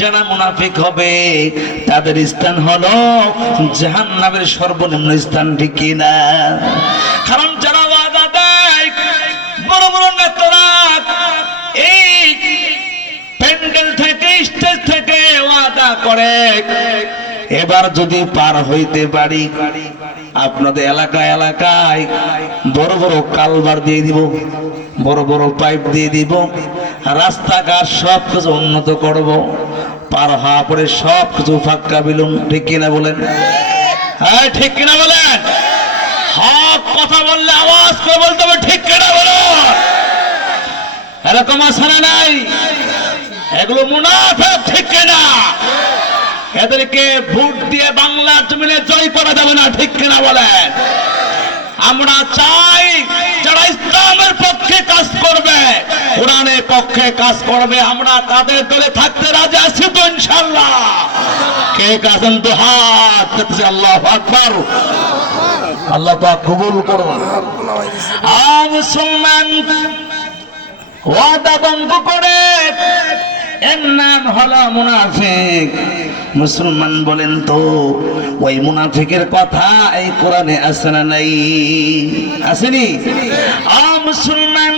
যারা মুনাফিক হবে তাদের স্থান হলো জাহান্নামের সর্বনিম্ন স্থান, ঠিক কিনা? কারণ যারা ওয়াদা দেয়, বড় বড় নেতারা এই প্যান্ডেল থেকে, স্টেজ থেকে ওয়াদা করে, এবার যদি পার হইতে পারি আপনাদের এলাকায় এলাকায় বড় বড় কালভার দিয়ে দিব, বড় বড় পাইপ দিয়ে দিব, রাস্তাঘাট সব কিছু উন্নত করব, পার হওয়া পরে সব কিছু ফাঁকা বিলুম, ঠিক কিনা বলেন? হ্যাঁ ঠিক কিনা বলেন? হক কথা বললে আওয়াজ করে বলতে হবে, ঠিক কিনা বলো? এরকম আছে না নাই? এগুলো মুনাফিক, ঠিক কিনা? এদেরকে ভোট দিয়ে বাংলার জমিনে জয় করা যাবে না, ঠিক কিনা বলেন? আমরা চাই যারা ইসলামের পক্ষে কাজ করবে, কোরআনের পক্ষে কাজ করবে, আমরা তাদের দলে থাকতে রাজি আছি তো ইনশাআল্লাহ। কে কাছেন তো হাত করতেছে, আল্লাহু আকবার। আল্লাহ পাক কবুল করুন। মুসলমান ওয়াদা ভঙ্গ করে এর নাম হলো মুনাফিক। মুসলমান বলেন তো ওই মুনাফিকের কথা এই কোরআনে আছে না নাই? আসেনি? মুসলমান